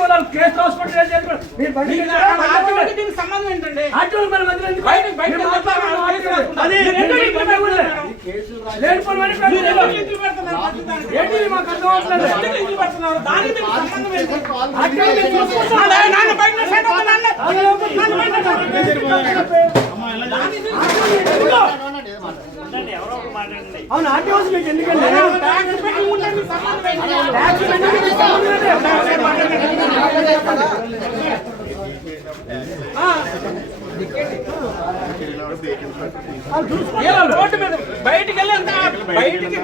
వాళ్ళు case hospital మీరు సంబంధం ఏంటండి? అవును ఆర్టీ హౌస్ మీకు ఎందుకండి రోడ్డు మీద బయటికి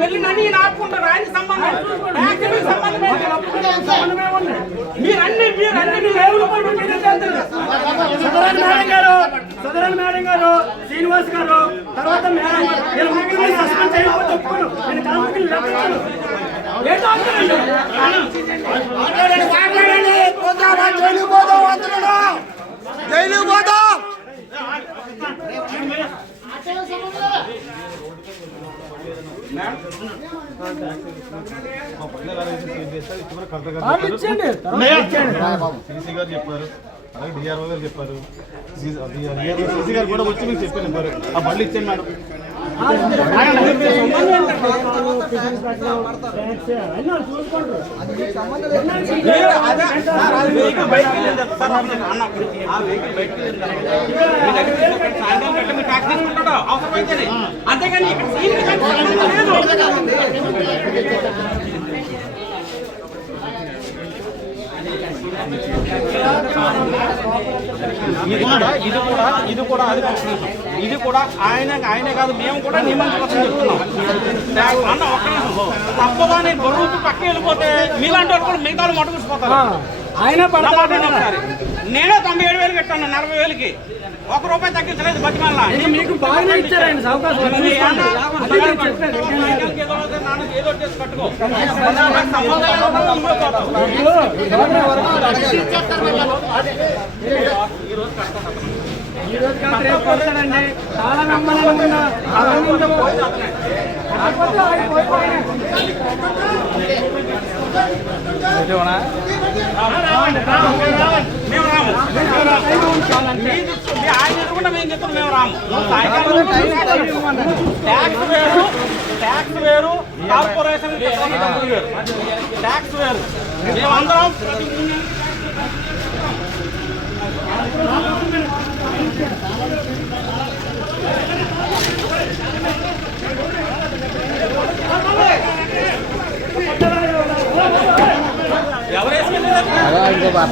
వెళ్ళి నన్ను ఆపుకుంటారు. ఆయన సంబంధం సుధరణ మేడం గారు శ్రీనివాస్ గారు తర్వాత సస్పెండ్ చేయకపోతే జైలు పోతాం. సీసీ గారు చెప్పారు, అలాగే డిఆర్ఓ గారు చెప్పారు, సీసీ గారు కూడా వచ్చి మీకు చెప్పారు. ఆ బండ్లు ఇచ్చాను మేడం. అంతేగాని ఇది కూడా ఆయనే కాదు, మేము కూడా నియమించుకోవాలని చెప్తున్నాం. అన్న ఒక్క నిమిషం తప్పదా, నేను బరువు పక్క వెళ్ళిపోతే మీలాంటి వాళ్ళు కూడా మిగతా వాళ్ళు మటుకుసిపోతారు. ఆయన ఒకసారి నేనే 97,000 కట్టాను, 40,000కి ₹1 తగ్గించలేదు. బతిమల్లా మీకు బాగానే ఇచ్చారండి అవకాశం. ఏదో చేసి కట్టుకో. ఈ రోజు కాదు రేపు వస్తాడండి. చాలా నమ్మకం ఉన్నా మేము రాము. ఆయన ఎదురుకుండా మేము చెప్తాం, మేము రాము. ట్యాక్స్ వేరు, కార్పొరేషన్ వేరు. ట్యాక్స్ వేరు. మేమందరం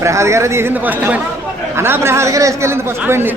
ప్రహాద్ గారే తీసింది ఫస్ట్ బండి. అనా ప్రహాద్ గారు వేసుకెళ్ళింది ఫస్ట్ బండి.